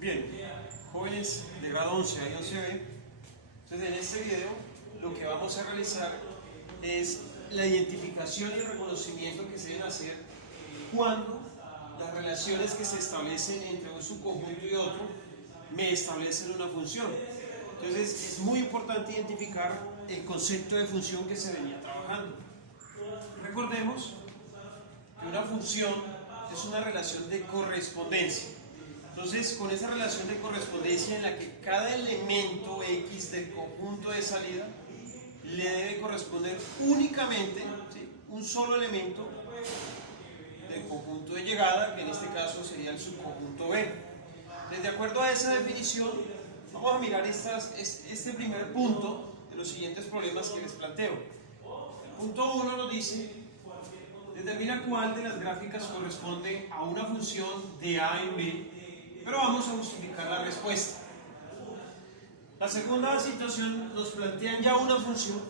Bien, jóvenes de grado 11 a 11B, entonces en este video lo que vamos a realizar es la identificación y el reconocimiento que se deben hacer cuando las relaciones que se establecen entre un subconjunto y otro me establecen una función. Entonces es muy importante identificar el concepto de función que se venía trabajando. Recordemos que una función es una relación de correspondencia. Entonces, con esa relación de correspondencia en la que cada elemento X del conjunto de salida le debe corresponder únicamente, ¿sí?, un solo elemento del conjunto de llegada, que en este caso sería el subconjunto B. Entonces, de acuerdo a esa definición, vamos a mirar este primer punto de los siguientes problemas que les planteo. El punto 1 nos dice: determina cuál de las gráficas corresponde a una función de A en B, pero vamos a justificar la respuesta. La segunda situación nos plantean ya una función.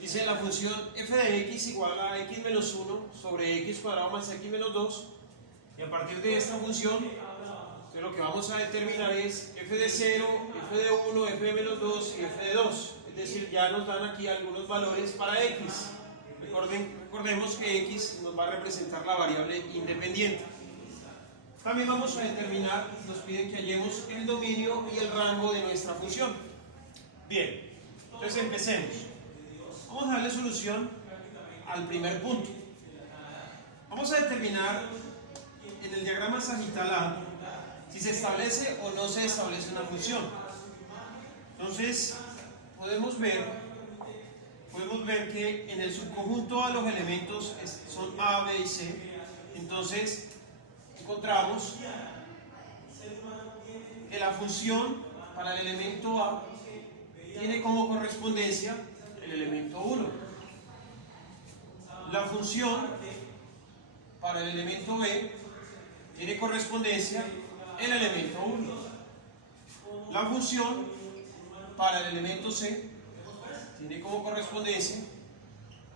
Dice la función f de x igual a x menos 1 sobre x cuadrado más x menos 2, y a partir de esta función lo que vamos a determinar es f de 0, f de 1, f de menos 2 y f de 2. Es decir, ya nos dan aquí algunos valores para x. Recordemos que x nos va a representar la variable independiente. También vamos a determinar, nos piden que hallemos el dominio y el rango de nuestra función. Bien, entonces empecemos. Vamos a darle solución al primer punto. Vamos a determinar en el diagrama sagital A si se establece o no se establece una función. Entonces, podemos ver que en el subconjunto A los elementos son A, B y C. Entonces, encontramos que la función para el elemento A tiene como correspondencia el elemento 1. La función para el elemento B tiene correspondencia el elemento 1. La función para el elemento C tiene como correspondencia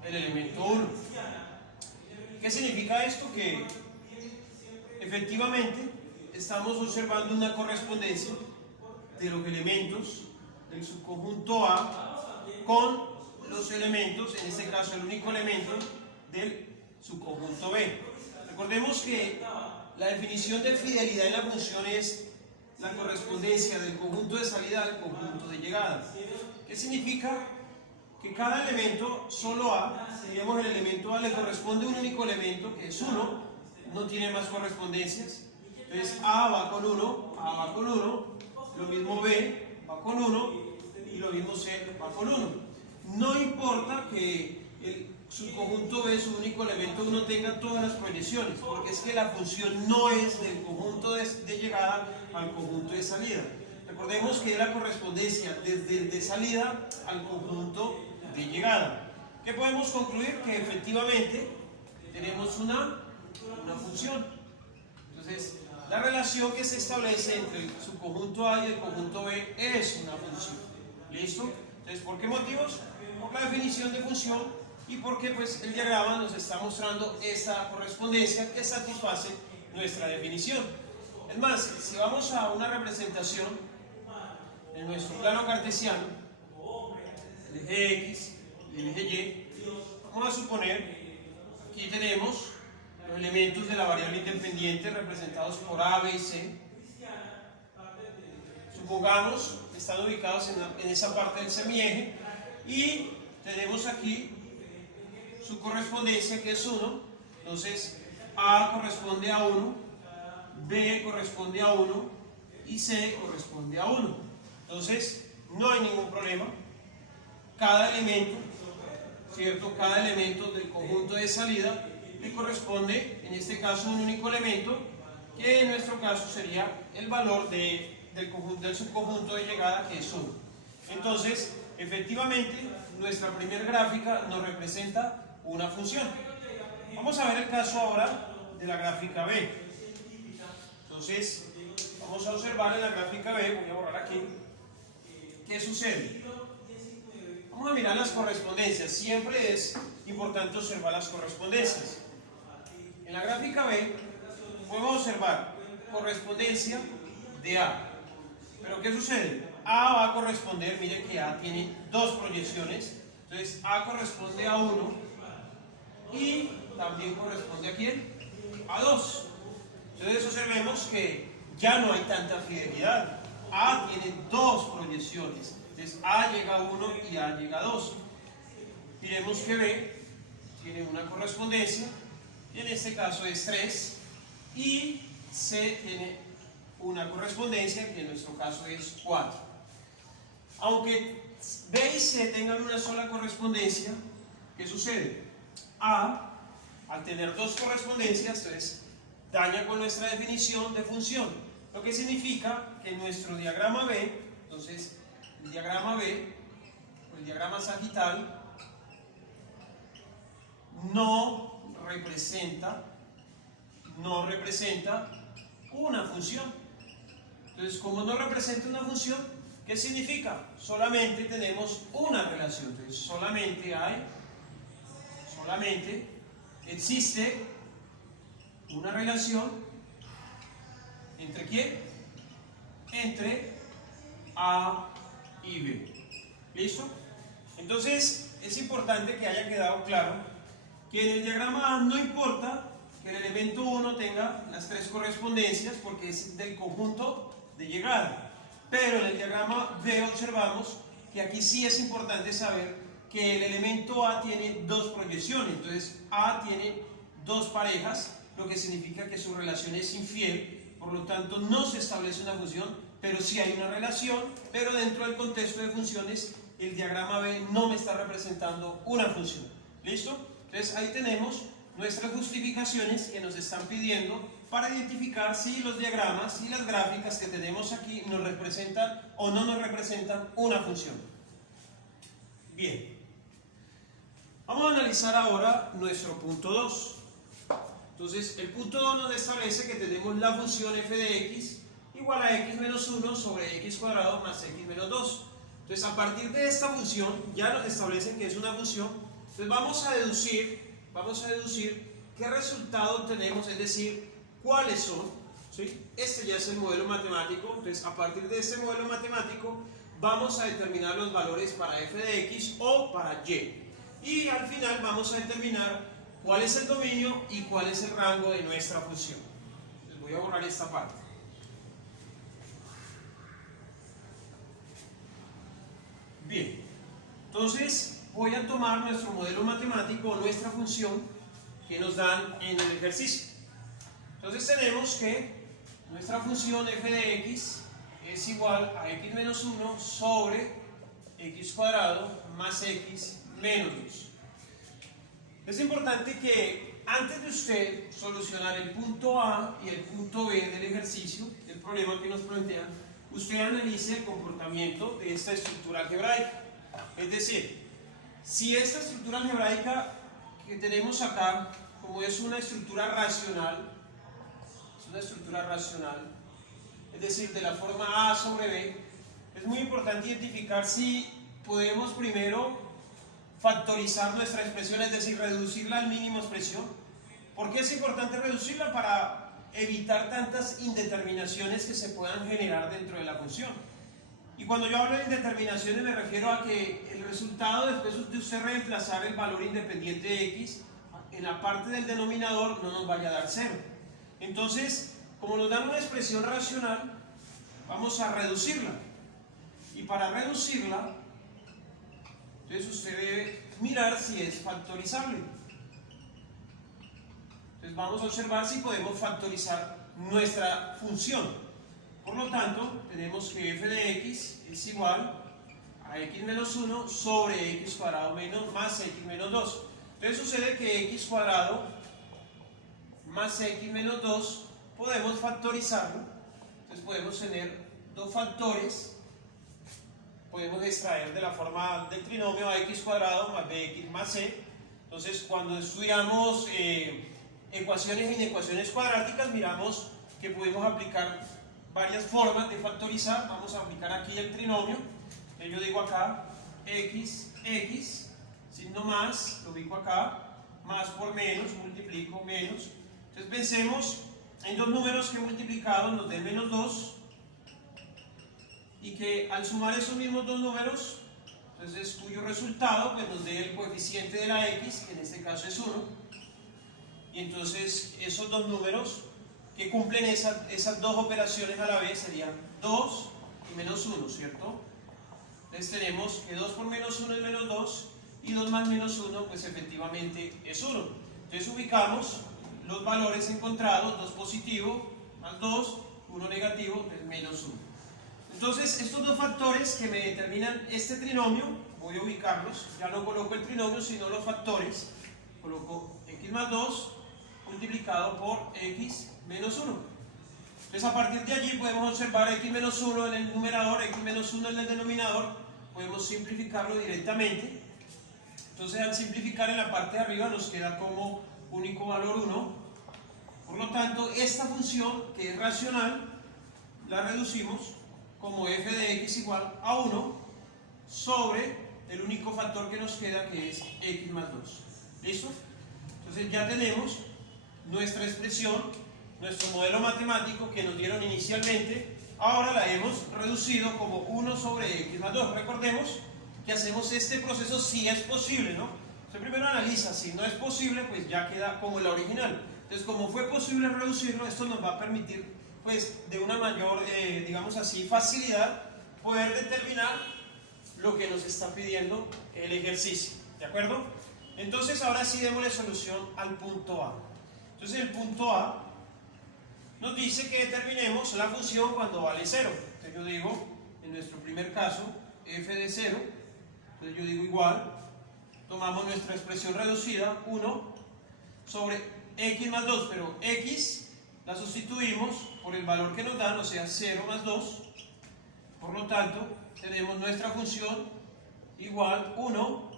el elemento 1. ¿Qué significa esto? Que efectivamente estamos observando una correspondencia de los elementos del subconjunto A con los elementos, en este caso el único elemento del subconjunto B. Recordemos que la definición de fidelidad en la función es la correspondencia del conjunto de salida al conjunto de llegada. ¿Qué significa? Que cada elemento, solo A, digamos el elemento A le corresponde un único elemento que es 1, no tiene más correspondencias. Entonces A va con 1, A va con 1, lo mismo B va con 1 y lo mismo C va con 1. No importa que el subconjunto B, su único elemento 1, tenga todas las proyecciones, porque es que la función no es del conjunto de llegada al conjunto de salida. Recordemos que es la correspondencia desde el de salida al conjunto de llegada. ¿Qué podemos concluir? Que efectivamente tenemos una función. Entonces, la relación que se establece entre el subconjunto A y el conjunto B es una función. ¿Listo? Entonces, ¿por qué motivos? Por la definición de función y porque pues, el diagrama nos está mostrando esa correspondencia que satisface nuestra definición. Es más, si vamos a una representación en nuestro plano cartesiano, el eje X y el eje Y, vamos a suponer que aquí tenemos los elementos de la variable independiente representados por A, B y C. Supongamos que están ubicados en esa parte del semieje y tenemos aquí su correspondencia, que es 1. Entonces A corresponde a 1, B corresponde a 1 y C corresponde a 1. Entonces no hay ningún problema. Cada elemento, ¿cierto? Cada elemento del conjunto de salida le corresponde, en este caso, un único elemento, que en nuestro caso sería el valor del subconjunto de llegada, que es 1. Entonces, efectivamente, nuestra primera gráfica nos representa una función. Vamos a ver el caso ahora de la gráfica B. Entonces, vamos a observar en la gráfica B, voy a borrar aquí, ¿qué sucede? Vamos a mirar las correspondencias. Siempre es importante observar las correspondencias. En la gráfica B podemos observar correspondencia de A. Pero ¿qué sucede? A va a corresponder, mire que A tiene dos proyecciones, entonces A corresponde a 1 y también corresponde a ¿quién? A 2. Entonces observemos que ya no hay tanta fidelidad. A tiene dos proyecciones, entonces A llega a 1 y A llega a 2. Miremos que B tiene una correspondencia, y en este caso es 3, y C tiene una correspondencia, que en nuestro caso es 4. Aunque B y C tengan una sola correspondencia, ¿qué sucede? A, al tener dos correspondencias, entonces daña con nuestra definición de función, lo que significa que nuestro diagrama B, entonces el diagrama B, o el diagrama sagital, no representa una función. Entonces, como no representa una función, ¿qué significa? Solamente tenemos una relación. Entonces, solamente existe una relación ¿entre quién? Entre A y B. ¿Listo? Entonces, es importante que haya quedado claro que en el diagrama A no importa que el elemento 1 tenga las tres correspondencias porque es del conjunto de llegada. Pero en el diagrama B observamos que aquí sí es importante saber que el elemento A tiene dos proyecciones. Entonces A tiene dos parejas, lo que significa que su relación es infiel, por lo tanto no se establece una función, pero sí hay una relación, pero dentro del contexto de funciones el diagrama B no me está representando una función. ¿Listo? Entonces ahí tenemos nuestras justificaciones que nos están pidiendo para identificar si los diagramas y las gráficas que tenemos aquí nos representan o no nos representan una función. Bien, vamos a analizar ahora nuestro punto 2. Entonces el punto 2 nos establece que tenemos la función f de x igual a x menos 1 sobre x cuadrado más x menos 2. Entonces a partir de esta función ya nos establecen que es una función. Entonces vamos a deducir qué resultado tenemos, es decir, cuáles son, ¿sí? Este ya es el modelo matemático, entonces a partir de este modelo matemático vamos a determinar los valores para f de x o para y. Y al final vamos a determinar cuál es el dominio y cuál es el rango de nuestra función. Les voy a borrar esta parte. Bien, entonces voy a tomar nuestro modelo matemático o nuestra función que nos dan en el ejercicio. Entonces tenemos que nuestra función f de x es igual a x menos 1 sobre x cuadrado más x menos 2. Es importante que antes de usted solucionar el punto A y el punto B del ejercicio, del problema que nos plantean, usted analice el comportamiento de esta estructura algebraica. Es decir, si esta estructura algebraica que tenemos acá, como es una estructura racional, es decir, de la forma A sobre B, es muy importante identificar si podemos primero factorizar nuestra expresión, es decir, reducirla al mínimo expresión. ¿Por qué es importante reducirla? Para evitar tantas indeterminaciones que se puedan generar dentro de la función. Y cuando yo hablo de indeterminaciones me refiero a que el resultado, después de usted reemplazar el valor independiente de x, en la parte del denominador no nos vaya a dar 0. Entonces, como nos dan una expresión racional, vamos a reducirla. Y para reducirla, entonces usted debe mirar si es factorizable. Entonces vamos a observar si podemos factorizar nuestra función. Por lo tanto, tenemos que f de x es igual a x menos 1 sobre x cuadrado más x menos 2. Entonces sucede que x cuadrado más x menos 2 podemos factorizarlo. Entonces podemos tener dos factores. Podemos extraer de la forma del trinomio ax cuadrado más bx más c. Entonces cuando estudiamos ecuaciones e inecuaciones cuadráticas, miramos que podemos aplicar varias formas de factorizar. Vamos a aplicar aquí el trinomio. Yo digo acá x, signo más, lo ubico acá, más por menos, multiplico menos. Entonces pensemos en dos números que multiplicados nos den menos 2 y que al sumar esos mismos dos números, entonces cuyo resultado pues, nos dé el coeficiente de la x, que en este caso es 1, y entonces esos dos números que cumplen esas dos operaciones a la vez serían 2 y menos 1, ¿cierto? Entonces tenemos que 2 por menos 1 es menos 2, y 2 más menos 1 pues efectivamente es 1. Entonces ubicamos los valores encontrados, 2 positivo más 2, 1 negativo, entonces menos 1. Entonces estos dos factores que me determinan este trinomio, voy a ubicarlos, ya no coloco el trinomio sino los factores, coloco x más 2 multiplicado por x menos 1. Entonces a partir de allí podemos observar x menos 1 en el numerador, x menos 1 en el denominador, podemos simplificarlo directamente. Entonces al simplificar en la parte de arriba nos queda como único valor 1. Por lo tanto, esta función que es racional la reducimos como f de x igual a 1 sobre el único factor que nos queda, que es x más 2. ¿Listo? Entonces ya tenemos nuestra expresión, nuestro modelo matemático que nos dieron inicialmente. Ahora la hemos reducido como 1 sobre x más 2. Recordemos que hacemos este proceso si es posible, ¿no? Usted primero analiza, si no es posible, pues ya queda como la original. Entonces, como fue posible reducirlo, esto nos va a permitir, pues, de una mayor, digamos así, facilidad, poder determinar lo que nos está pidiendo el ejercicio, ¿de acuerdo? Entonces, ahora sí démosle solución al punto A. Entonces, el punto A nos dice que determinemos la función cuando vale 0. Entonces, yo digo, en nuestro primer caso, f de 0. Entonces yo digo igual, tomamos nuestra expresión reducida, 1 sobre x más 2, pero x la sustituimos por el valor que nos dan, o sea 0 más 2, por lo tanto tenemos nuestra función igual 1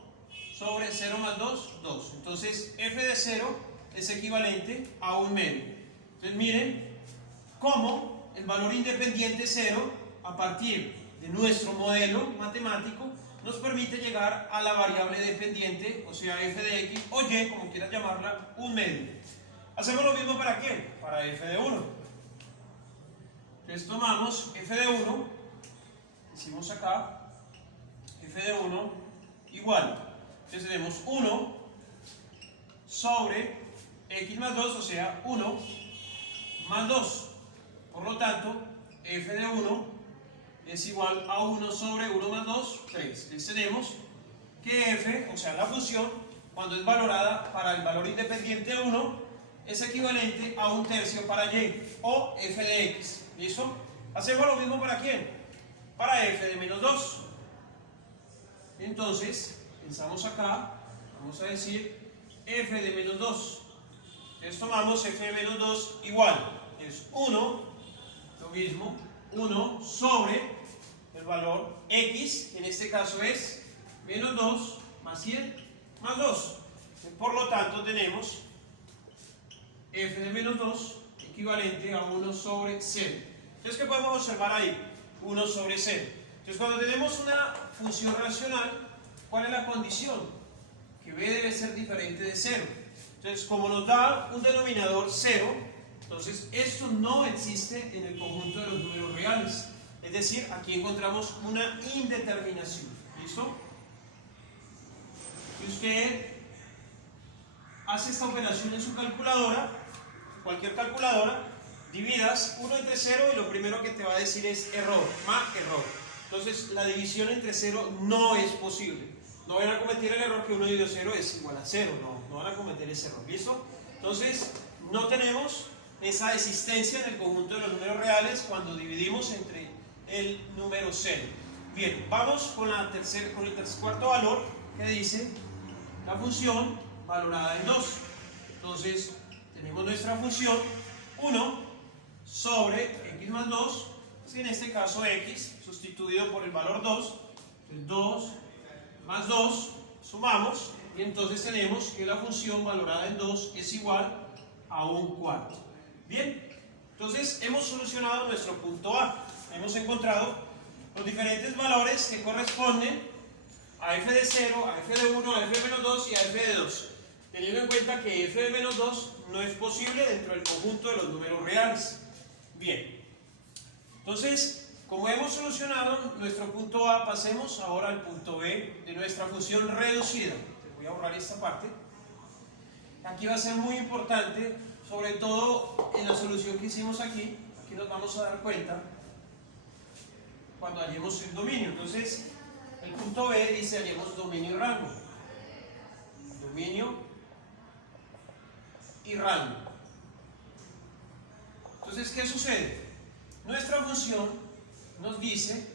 sobre 0 más 2, 2. Entonces f de 0 es equivalente a 1 medio. Entonces miren cómo el valor independiente 0, a partir de nuestro modelo matemático, nos permite llegar a la variable dependiente, o sea f de x o y, como quieras llamarla, 1 medio. Hacemos lo mismo para ¿quién? Para f de 1. Entonces tomamos f de 1, hicimos acá, f de 1 igual. Entonces tenemos 1 sobre x más 2, o sea 1 más 2. Por lo tanto, f de 1 es igual a 1 sobre 1 más 2, 3. Entonces tenemos que f, o sea la función, cuando es valorada para el valor independiente de 1, es equivalente a 1/3 para y, o f de x. ¿Listo? Hacemos lo mismo para ¿quién? Para f de menos 2. Entonces, pensamos acá, vamos a decir f de menos 2. Entonces tomamos f de menos 2 igual, es 1, lo mismo, 1 sobre el valor x, en este caso es menos 2 más 100 más 2. Por lo tanto tenemos f de menos 2 equivalente a 1 sobre 0. Entonces, ¿qué podemos observar ahí? 1 sobre 0. Entonces, cuando tenemos una función racional, ¿cuál es la condición? Que b debe ser diferente de 0. Entonces, como nos da un denominador 0, entonces esto no existe en el conjunto de los números reales. Es decir, aquí encontramos una indeterminación. ¿Listo? Si usted hace esta operación en su calculadora, cualquier calculadora, dividas 1 entre 0 y lo primero que te va a decir es error, más error. Entonces la división entre 0 no es posible. No van a cometer el error que 1 dividido 0 es igual a 0, no van a cometer ese error. ¿Listo? Entonces no tenemos esa existencia en el conjunto de los números reales cuando dividimos entre el número 0. Bien, vamos con el cuarto valor que dice la función valorada en 2. Entonces tenemos nuestra función 1 sobre x más 2, en este caso x sustituido por el valor 2. Entonces 2 más 2 sumamos y entonces tenemos que la función valorada en 2 es igual a 1/4. Bien, entonces hemos solucionado nuestro punto A. Hemos encontrado los diferentes valores que corresponden a f de 0, a f de 1, a f de menos 2 y a f de 2. Teniendo en cuenta que f de menos 2 no es posible dentro del conjunto de los números reales. Bien, entonces Como hemos solucionado nuestro punto A, pasemos ahora al punto B de nuestra función reducida. Voy a borrar esta parte. Aquí va a ser muy importante, sobre todo en la solución que hicimos aquí. Aquí nos vamos a dar cuenta cuando hallemos el dominio. Entonces, el punto B dice hallemos dominio y rango. Dominio y rango. Entonces, ¿qué sucede? Nuestra función nos dice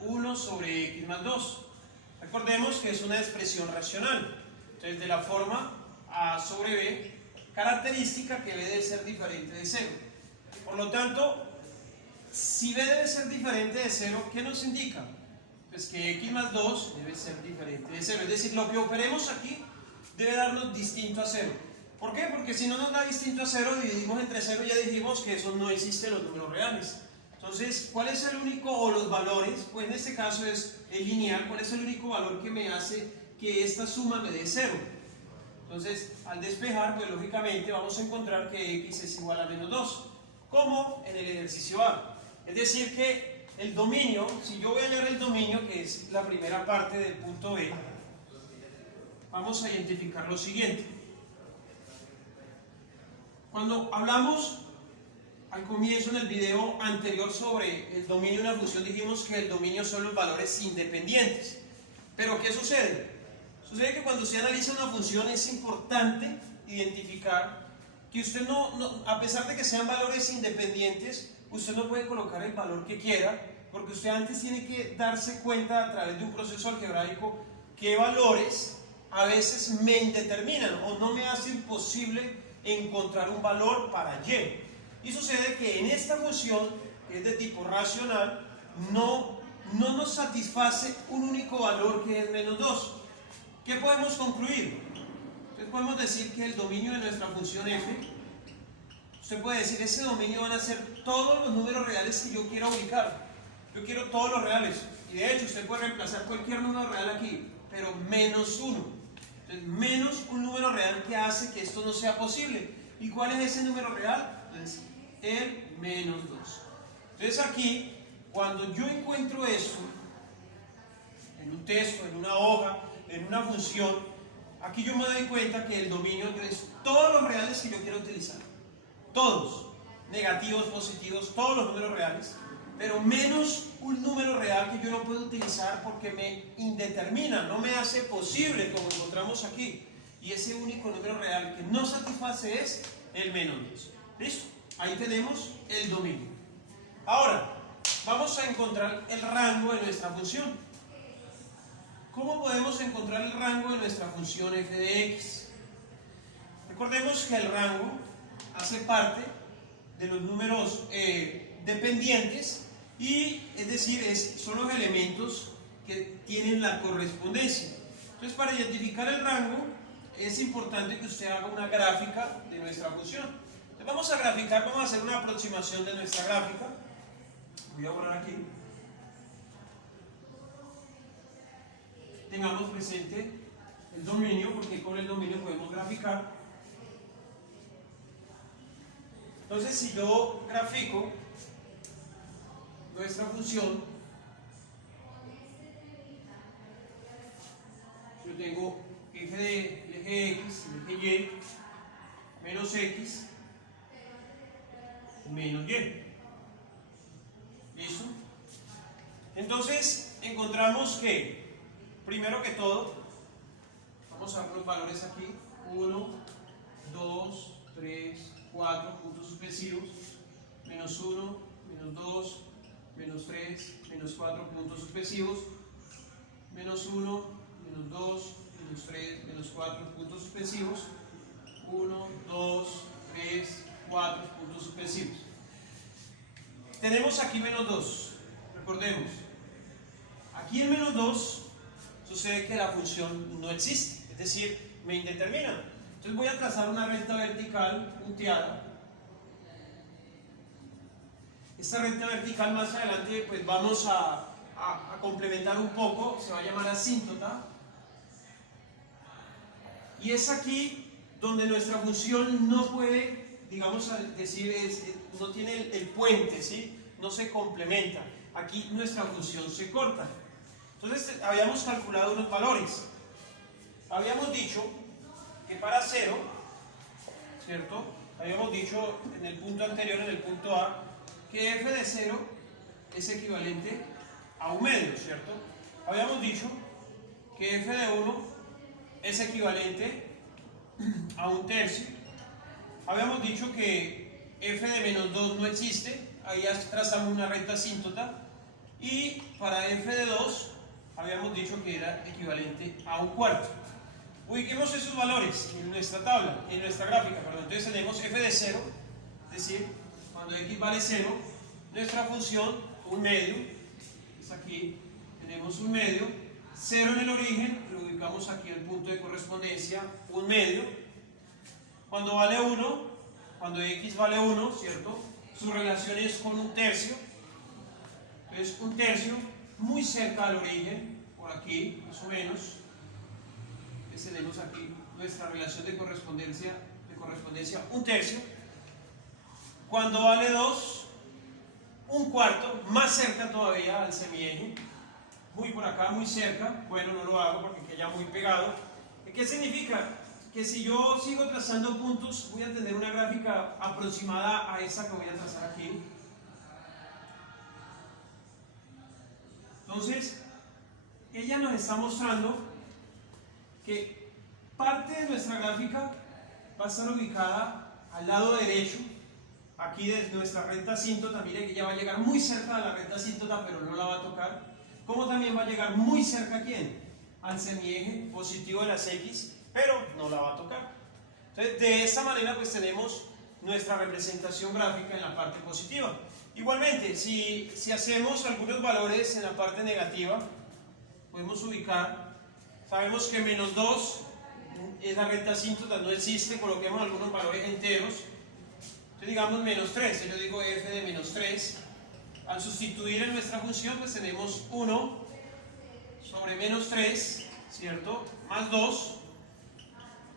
1 sobre x más 2. Recordemos que es una expresión racional. Entonces, de la forma a sobre b, característica que b debe ser diferente de 0. Por lo tanto, si b debe ser diferente de 0, ¿qué nos indica? Pues que x más 2 debe ser diferente de 0. Es decir, lo que operemos aquí debe darnos distinto a 0. ¿Por qué? Porque si no nos da distinto a 0, dividimos entre 0 y ya dijimos que eso no existe en los números reales. Entonces, ¿cuál es el único, o los valores? Pues en este caso es el lineal. ¿Cuál es el único valor que me hace que esta suma me dé 0? Entonces, al despejar, pues lógicamente vamos a encontrar que x es igual a menos 2, como en el ejercicio A. Es decir que el dominio, si yo voy a hallar el dominio, que es la primera parte del punto B, vamos a identificar lo siguiente. Cuando hablamos al comienzo en el video anterior sobre el dominio de una función, dijimos que el dominio son los valores independientes. Pero ¿qué sucede? Sucede que cuando usted analiza una función es importante identificar que usted a pesar de que sean valores independientes, usted no puede colocar el valor que quiera, porque usted antes tiene que darse cuenta a través de un proceso algebraico qué valores a veces me indeterminan o no me hacen posible encontrar un valor para y. Y sucede que en esta función, que es de tipo racional, no nos satisface un único valor que es menos 2. ¿Qué podemos concluir? Entonces podemos decir que el dominio de nuestra función f, usted puede decir, ese dominio van a ser todos los números reales que yo quiera ubicar. Yo quiero todos los reales. Y de hecho, usted puede reemplazar cualquier número real aquí, pero menos 1. Entonces, menos un número real que hace que esto no sea posible. ¿Y cuál es ese número real? Entonces, el menos 2. Entonces aquí, cuando yo encuentro esto, en un texto, en una hoja, en una función, aquí yo me doy cuenta que el dominio es todos los reales que yo quiero utilizar. Todos. Negativos, positivos, todos los números reales. Pero menos un número real que yo no puedo utilizar porque me indetermina, no me hace posible, como encontramos aquí. Y ese único número real que no satisface es el menos 2. ¿Listo? Ahí tenemos el dominio. Ahora, vamos a encontrar el rango de nuestra función. ¿Cómo podemos encontrar el rango de nuestra función f de x? Recordemos que el rango hace parte de los números dependientes y, es decir, son los elementos que tienen la correspondencia. Entonces, para identificar el rango, es importante que usted haga una gráfica de nuestra función. Entonces, vamos a graficar, vamos a hacer una aproximación de nuestra gráfica. Voy a borrar aquí. Tengamos presente el dominio, porque con el dominio podemos graficar. Entonces, si yo grafico nuestra función, yo tengo f de el eje x, el eje y, menos x, menos y. ¿Listo? Entonces, encontramos que, primero que todo, vamos a ver los valores aquí, 1, 2, 3, 4 puntos suspensivos, menos 1, menos 2, menos 3, menos 4 puntos suspensivos, menos 1, menos 2, menos 3, menos 4 puntos suspensivos, 1, 2, 3, 4 puntos suspensivos. Tenemos aquí menos 2, recordemos, aquí en menos 2 sucede que la función no existe, es decir, me indetermina. Entonces voy a trazar una recta vertical punteada. Esta recta vertical más adelante pues vamos a complementar un poco, se va a llamar asíntota. Y es aquí donde nuestra función no puede, digamos decir, no tiene el puente, ¿sí? no se complementa. Aquí nuestra función se corta. Entonces habíamos calculado unos valores. Habíamos dicho que para 0, ¿cierto? Habíamos dicho en el punto anterior, en el punto A, que f de 0 es equivalente a 1 medio, ¿cierto? Habíamos dicho que f de 1 es equivalente a 1/3. Habíamos dicho que f de menos 2 no existe, ahí ya trazamos una recta asíntota, y para f de 2 habíamos dicho que era equivalente a 1/4. Ubiquemos esos valores en nuestra tabla, en nuestra gráfica, perdón. Entonces tenemos f de 0, es decir, cuando x vale 0, nuestra función 1 medio, es aquí, tenemos 1 medio, 0 en el origen, lo ubicamos aquí en el punto de correspondencia, 1 medio. Cuando vale 1, cuando x vale 1, ¿cierto? Su relación es con 1/3, entonces 1/3, muy cerca del origen, por aquí, más o menos. Tenemos aquí nuestra relación de correspondencia 1/3. Cuando vale 2, 1/4, más cerca todavía al semieje, muy por acá, muy cerca. Bueno, no lo hago porque queda muy pegado. ¿Qué significa? Que si yo sigo trazando puntos, voy a tener una gráfica aproximada a esa que voy a trazar aquí. Entonces, ella nos está mostrando que parte de nuestra gráfica va a estar ubicada al lado derecho, aquí de nuestra recta asíntota. Mire que ya va a llegar muy cerca de la recta asíntota, pero no la va a tocar. Como también va a llegar muy cerca ¿a quién? Al semieje positivo de las x, pero no la va a tocar. Entonces, de esta manera pues tenemos nuestra representación gráfica en la parte positiva. Igualmente, si hacemos algunos valores en la parte negativa, podemos ubicar. Sabemos que menos 2 es la recta asíntota, no existe, coloquemos algunos valores enteros. Entonces digamos menos 3, yo digo f de menos 3. Al sustituir en nuestra función, pues tenemos 1 sobre menos 3, ¿cierto? Más 2.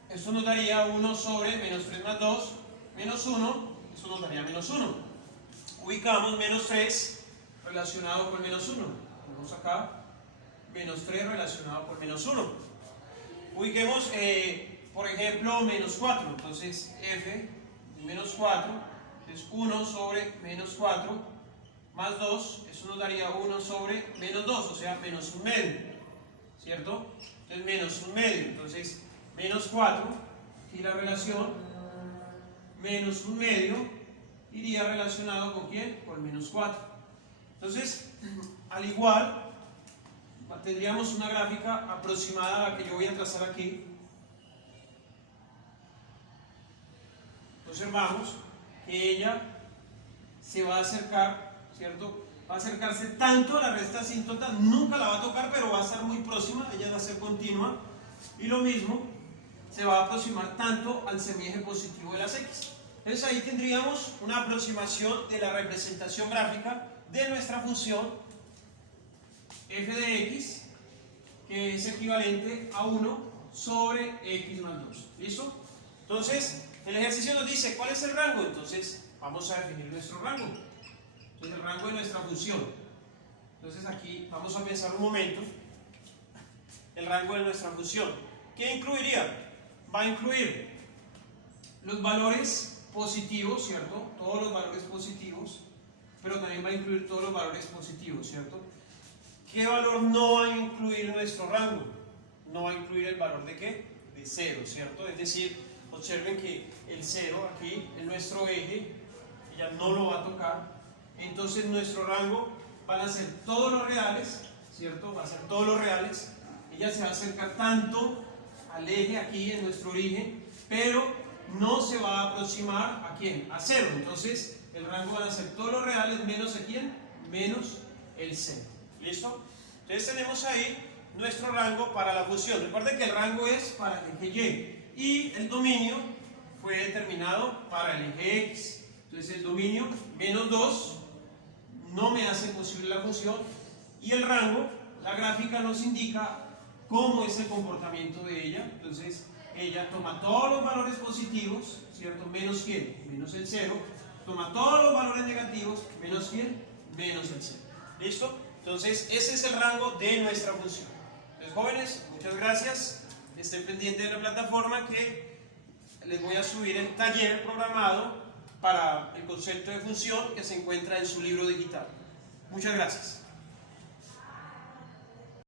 Esto nos daría 1 sobre menos 3 más 2, menos 1. Eso nos daría menos 1. Ubicamos menos 3 relacionado con menos 1. Tenemos acá menos 3 relacionado con menos 1. Ubiquemos, por ejemplo, menos 4. Entonces, f de menos 4 es 1 sobre menos 4 más 2. Eso nos daría 1 sobre menos 2, o sea, menos 1 medio. ¿Cierto? Entonces, menos 1 medio. Entonces, menos 4, y la relación, menos 1 medio, iría relacionado con ¿quién? Con menos 4. Entonces, al igual, tendríamos una gráfica aproximada a la que yo voy a trazar aquí. Observamos que ella se va a acercar, ¿cierto? Va a acercarse tanto a la recta asíntota, nunca la va a tocar, pero va a estar muy próxima, ella va a ser continua. Y lo mismo, se va a aproximar tanto al semieje positivo de las x. Entonces ahí tendríamos una aproximación de la representación gráfica de nuestra función f de x, que es equivalente a 1 sobre x más 2. ¿Listo? Entonces, el ejercicio nos dice, ¿cuál es el rango? Entonces, vamos a definir nuestro rango. Entonces, el rango de nuestra función. Entonces, aquí vamos a pensar un momento. El rango de nuestra función. ¿Qué incluiría? Va a incluir los valores positivos, ¿cierto? Todos los valores positivos, pero también va a incluir todos los valores positivos, ¿cierto? ¿Qué valor no va a incluir nuestro rango? No va a incluir el valor de ¿qué? De 0, ¿cierto? Es decir, observen que el 0 aquí en nuestro eje, ella no lo va a tocar. Entonces nuestro rango van a ser todos los reales, ¿cierto? Va a ser todos los reales. Ella se va a acercar tanto al eje aquí en nuestro origen, pero no se va a aproximar ¿a quién? A 0. Entonces el rango van a ser todos los reales menos ¿a quién? Menos el 0. ¿Listo? Entonces tenemos ahí nuestro rango para la función. Recuerden que el rango es para el eje Y y el dominio fue determinado para el eje X. Entonces el dominio menos 2 no me hace posible la función, y el rango, la gráfica nos indica cómo es el comportamiento de ella. Entonces ella toma todos los valores positivos, ¿cierto? Menos ¿quién? Menos el 0. Toma todos los valores negativos, menos ¿quién? menos el C. ¿Listo? Entonces, ese es el rango de nuestra función. Entonces, jóvenes, muchas gracias. Estén pendientes de la plataforma que les voy a subir el taller programado para el concepto de función que se encuentra en su libro digital. Muchas gracias.